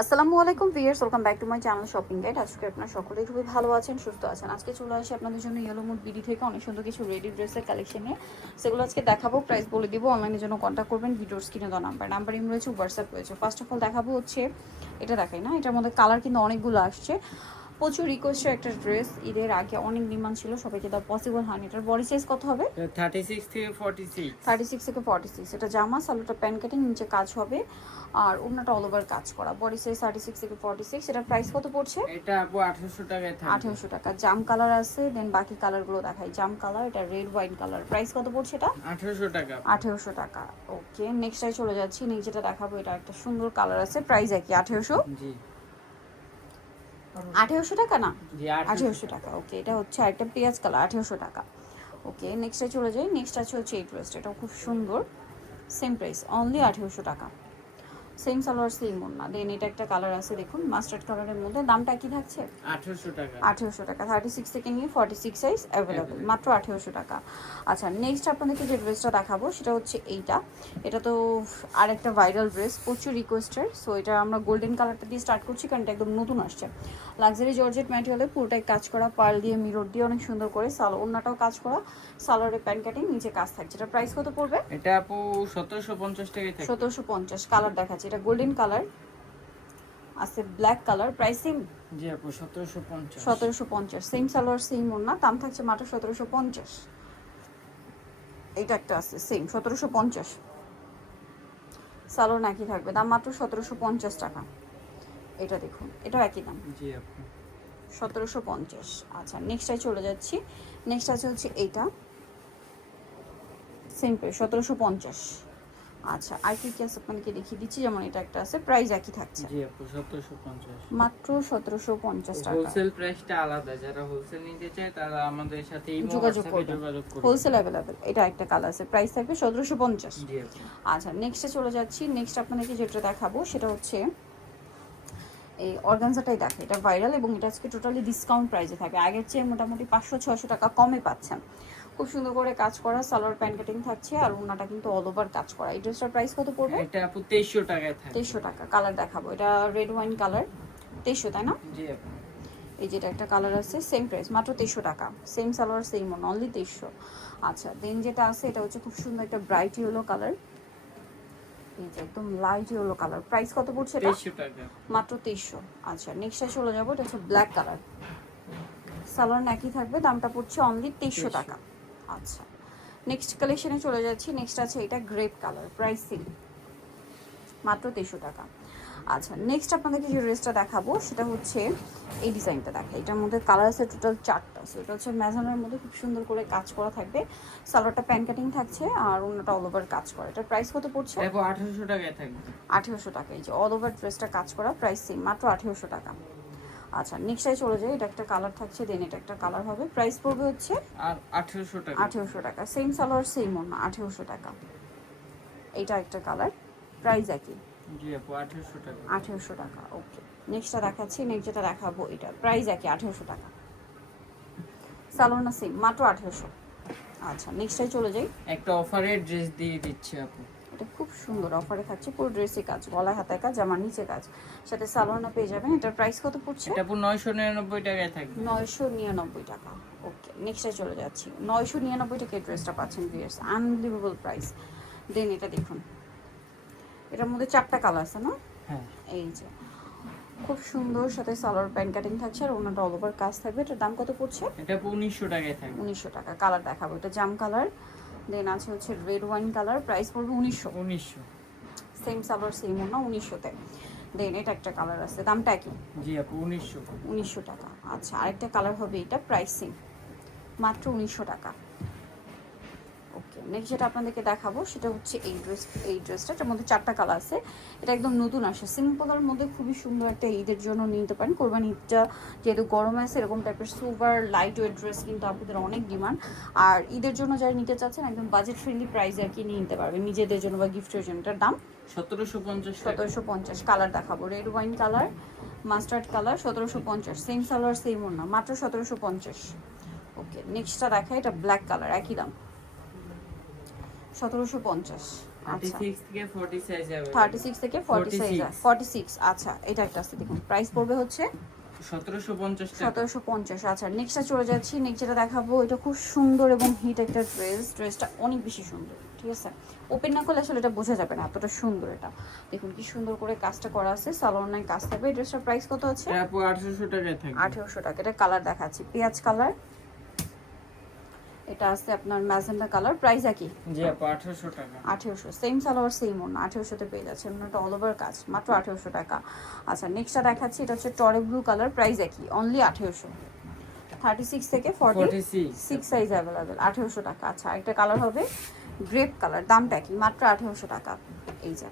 আসসালামু আলাইকুম viewers, welcome back to my channel shopping guide. আজকে আপনারা সকলেই খুবই ভালো আছেন, সুস্থ আছেন। আজকে চলে আসি আপনাদের জন্য ইয়েলো মুড বিডি থেকে অনেক সুন্দর কিছু রেডি ড্রেসের কালেকশন নিয়ে। সেগুলো আজকে দেখাবো, প্রাইস বলে দিব। অনলাইনের জন্য কন্ট্যাক্ট করবেন, ভিডিওর স্ক্রিনে দেওয়া নাম্বার ইম রয়েছে, হোয়াটসঅ্যাপ রয়েছে। ফার্স্ট অফ অল দেখাবো হচ্ছে এটা, দেখাই না, এটার মধ্যে কালার কিন্তু অনেকগুলো আসছে। প্রচুর রিকোয়েস্টের একটা ড্রেস, ঈদের আগে অনেক ডিমান্ড ছিল, সবাইকে দেওয়া পসিবল হয়নি। এটার বডি সাইজ কত হবে? 36 থেকে 46। 36 থেকে 46। এটা জামা, সালোটা প্যান্ট কাটিং, নিচে কাজ হবে আর ওড়নাটা অল ওভার কাজ করা। বডি সাইজ 36 থেকে 46। এটার প্রাইস কত পড়ছে? এটা আপু 1800 টাকায় থাকবে। 1800 টাকা। জাম কালার আছে, দেন বাকি কালারগুলো দেখাই। জাম কালার, এটা রেড ওয়াইন কালার। প্রাইস কত পড়ছে এটা? 1800 টাকা। 1800 টাকা। ওকে, নেক্সটটাই চলে যাচ্ছি। নেক্সট যেটা দেখাবো, এটা একটা সুন্দর কালার আছে, প্রাইস একই 1800। জি 1800 টাকা না? জি 1800 টাকা। ওকে, এটা হচ্ছে আরেকটা পেঁয়াজ কালার, 1800 টাকা। ওকে, নেক্সটে চলে যাই। নেক্সট আছে হচ্ছে এই ড্রেসটা, এটাও খুব সুন্দর, সেম প্রাইস, অনলি 1800 টাকা। সেম সালোয়ার সেম ওড়না। দেন এটা একটা কালার আছে, দেখুন মাস্টার্ড কালারের মধ্যে। দামটা কি থাকছে? 1800 টাকা। 1800 টাকা। 36 থেকে নিয়ে 46 সাইজ অ্যাভেলেবেল, মাত্র 1800 টাকা। আচ্ছা, নেক্সট আপনাদেরকে যে ড্রেসটা দেখাবো সেটা হচ্ছে এইটা। এটা তো আরেকটা ভাইরাল ড্রেস, প্রচুর রিকোয়েস্টের। সো এটা আমরা গোল্ডেন কালারটা দিয়ে স্টার্ট করছি, কারণ এটা একদম নতুন আসছে। লাক্সারি জর্জেট ম্যাটেরিয়ালে পুরোটাই কাজ করা, পার্ল দিয়ে, মিরর দিয়ে অনেক সুন্দর করে। ওড়নাটাও কাজ করা, সালোয়ারের প্যান্ট কাটিং, নিচে কাজ থাকছে। এটা প্রাইস কত পড়বে? এটা আপু 1750 টাকায় থাকবে। 1750। কালার দেখাচ্ছে, এটা গোল্ডেন কালার আছে, ব্ল্যাক কালার। Price same? জি আপু 1750। 1750। সেম সালোয়ার সেম ওড়না, দাম থাকছে মাত্র 1750। এইটা একটা আছে সেম 1750। সালোয়ার একই থাকবে, দাম মাত্র 1750 টাকা। এটা দেখুন, এটাও একই দাম, জি আপু 1750। আচ্ছা, নেক্সটটাই চলে যাচ্ছি। নেক্সট আছে হচ্ছে এইটা, সেম প্রাইস 1750। আচ্ছা, আর কি কি আছে আপনাদেরকে দেখিয়ে দিচ্ছি। যেমন এটা একটা আছে, প্রাইস একই থাকছে, জি আপু 1750। মাত্র 1750 টাকা। হোলসেল প্রাইসটা আলাদা, যারা হোলসেল নিতে চায় তারা আমাদের সাথে যোগাযোগ করবে, হোলসেল অ্যাভেলেবেল। এটা একটা কালার আছে, প্রাইস থাকবে 1750। জি আপু আচ্ছা, নেক্সটে চলে যাচ্ছি। নেক্সট আপনাদেরকে যেটা দেখাবো সেটা হচ্ছে এই অর্গানজাটাই দেখে। এটা ভাইরাল এবং এটা আজকে টোটালি ডিসকাউন্ট প্রাইসে থাকবে। আগের চেয়ে মোটামুটি 500-600 টাকা কমে পাচ্ছেন। খুব সুন্দর করে কাজ করা, সালোয়ার প্যান্ট কাটিং থাকছে আর ওড়নাটা কিন্তু অল ওভার কাজ করা। এই ড্রেসটার প্রাইস কত পড়বে? এটা আপু 2300 টাকায় থাকবে। 2300 টাকা। কালার দেখাবো, এটা রেড ওয়াইন কালার, 2300 তাই না? জি আপু এই যেটা একটা কালার আছে, সেম প্রাইস, মাত্র 2300 টাকা। সেম সালোয়ার সেম ওড়না, অনলি 2300। আচ্ছা, দেন যেটা আছে এটা হচ্ছে খুব সুন্দর একটা ব্রাইট ইয়েলো কালার, এই যে একদম লাইট ইয়েলো কালার। প্রাইস কত পড়ছে এটা? 2300 টাকা। মাত্র 2300। আচ্ছা, নেক্সটে চলে যাবো। এটা হচ্ছে ব্ল্যাক কালার, সালোয়ার একই থাকবে, দামটা পড়ছে অনলি 2300 টাকা। আচ্ছা, নেক্সট কালেকশনে চলে যাচ্ছি। নেক্সট আছে এটা গ্রেপ কালার, প্রাইস সেম, মাত্র 2300 টাকা। আচ্ছা, নেক্সট আপনাদেরকে যে ড্রেসটা দেখাবো সেটা হচ্ছে এই ডিজাইনটা দেখাই। এটার মধ্যে কালার আছে টোটাল 4টা। সো এটা হচ্ছে ম্যাজেন্ডার মধ্যে খুব সুন্দর করে কাজ করা থাকবে, সালোয়ারটা প্যান্ট কাটিং থাকছে আর অন্যটা অল ওভার কাজ করা। এটার প্রাইস কত পড়ছে? আপু 1800 টাকায় থাকবে। 1800 টাকা। এই যে অল ওভার ড্রেসটা কাজ করা, প্রাইস সেম, মাত্র 1800 টাকা। আচ্ছা, নেক্সটটাই চলে যায়। এটা একটা কালার থাকছে, দেন এটা একটা কালার হবে। প্রাইস পড়বে হচ্ছে আর 1800 টাকা। 1800 টাকা। সেম সালোয়ার সেম ওড়না, 1800 টাকা। এইটা একটা কালার, প্রাইস একই, জি আপু 1800 টাকা। 1800 টাকা। ওকে, নেক্সটটা দেখাচ্ছি। নেক্সট যেটা দেখাবো এটা প্রাইস একই, 1800 টাকা। সালোয়ার না সেম, মাত্র 1800। আচ্ছা, নেক্সটটাই চলে যাই। একটা অফারের ড্রেস দিয়ে দিচ্ছি আপু। এটা খুব সুন্দর অফারে থাকছে, পুরো ড্রেসে কাজ, গলায় হাতায় কাজ, জামার নিচে কাজ, সাথে সালোয়ার না পেয়ে যাবেন। এটার প্রাইস কত পড়ছে? এটা আপু 999 টাকায় থাকবে। 999 টাকা। ওকে, নেক্সটে চলে যাচ্ছি। 999 টাকা ড্রেসটা পাচ্ছেন ভিউয়ার্স, আনবিলিভেবল প্রাইস। দেন এটা দেখুন, এটার মধ্যে 4টা কালার আছে না? হ্যাঁ এই যে খুব সুন্দর, সাথে সালোয়ার প্যান্ট কাটিং থাকছে আর ওনাটা অল ওভার কাজ থাকবে। এটার দাম কত পড়ছে? এটা আপু 1900 টাকায় থাকবে। 1900 টাকা। কালার দেখাবো, এটা জাম কালার, দেন আছে হচ্ছে রেড ওয়াইন কালার। প্রাইস পড়বে 1900। 1900। সেম সালোয়ার সেম ওনা, 1900-তে। দেন এটা একটা কালার আছে, দামটা কি? জি আপু 1900। 1900 টাকা। আচ্ছা, আরেকটা কালার হবে, এটা প্রাইস সেম, মাত্র 1900 টাকা। ওকে, নেক্সট যেটা আপনাদেরকে দেখাবো সেটা হচ্ছে এই ড্রেসটা। এটার মধ্যে 4টা কালার আছে। এটা একদম নতুন আসে, সিম্পলের মধ্যে খুবই সুন্দর একটা ঈদের জন্য নিতে পারেন। কোরবানি ঈদটা যেহেতু গরমে আছে, এরকম টাইপের সুপার লাইট ওয়েট ড্রেস কিন্তু আপনাদের অনেক ডিমান্ড। আর ঈদের জন্য যারা নিতে চাচ্ছেন একদম বাজেট ফ্রেন্ডলি প্রাইসে আর কি নিয়ে নিতে পারবেন, নিজেদের জন্য বা গিফটের জন্য। এটার দাম 1750 টাকা। 1750। কালার দেখাবো, red wine colour, mustard colour, 1750। Same salwar same ওড়না, মাত্র 1750। ওকে, নেক্সটটা দেখা, এটা ব্ল্যাক কালার, একই দাম, 1750। আচ্ছা 36 থেকে 40 সাইজ হবে 36 থেকে 40 সাইজ 46 46 আচ্ছা এটা একটা আছে দেখুন প্রাইস পড়বে হচ্ছে 1750 টাকা 1750 আচ্ছা নেক্সটে চলে যাচ্ছি নেক্সট যেটা দেখাবো এটা খুব সুন্দর এবং হিট একটা ড্রেসটা অনেক বেশি সুন্দর ঠিক আছে ওপেন না করলে আসলে এটা বোঝা যাবে না এতটা সুন্দর এটা দেখুন কি সুন্দর করে কাজটা করা আছে সালোয়ার নাই কাজ থাকবে এই ড্রেসটার প্রাইস কত আছে এটা আপু 1800 টাকায় থাকবে 1800 টাকা এটা কালার দেখাচ্ছি পেঁয়াজ কালার এটা আছে আপনার ম্যাজেন্ডা কালার প্রাইস একই জি আপু 1800 টাকা 1800 সেম সালোয়ার সেম ওনা 1800 তে পেয়ে যাচ্ছে ওনাটা অল ওভার কাজ মাত্র 1800 টাকা আচ্ছা নেক্সটটা দেখাচ্ছি এটা হচ্ছে টরে ব্লু কালার প্রাইস একই অনলি 1800 36 থেকে 46 সাইজ অ্যাভেলেবেল 1800 টাকা আচ্ছা একটা কালার হবে গ্রেপ কালার দামটা কি মাত্র 1800 টাকা এই যে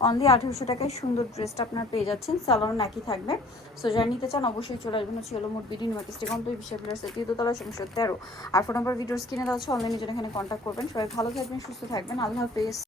অনলি 1800 টাকায় সুন্দর ড্রেসটা আপনার পেয়ে যাচ্ছেন সালোয়ার নাকি থাকবে সো যারা নিতে চান অবশ্যই চলে আসবেন হচ্ছে মোট বিডি নিমাকিস্টি কমপ্লিট বিশাল প্লাস তৃতীয়তলা 13 আর ফোন নাম্বার ভিডিওস কিনে দেওয়া হচ্ছে অনলাইনে জন্য এখানে কন্ট্যাক্ট করবেন সবাই ভালো থাকবেন সুস্থ থাকবেন আল্লাহ হাফেজ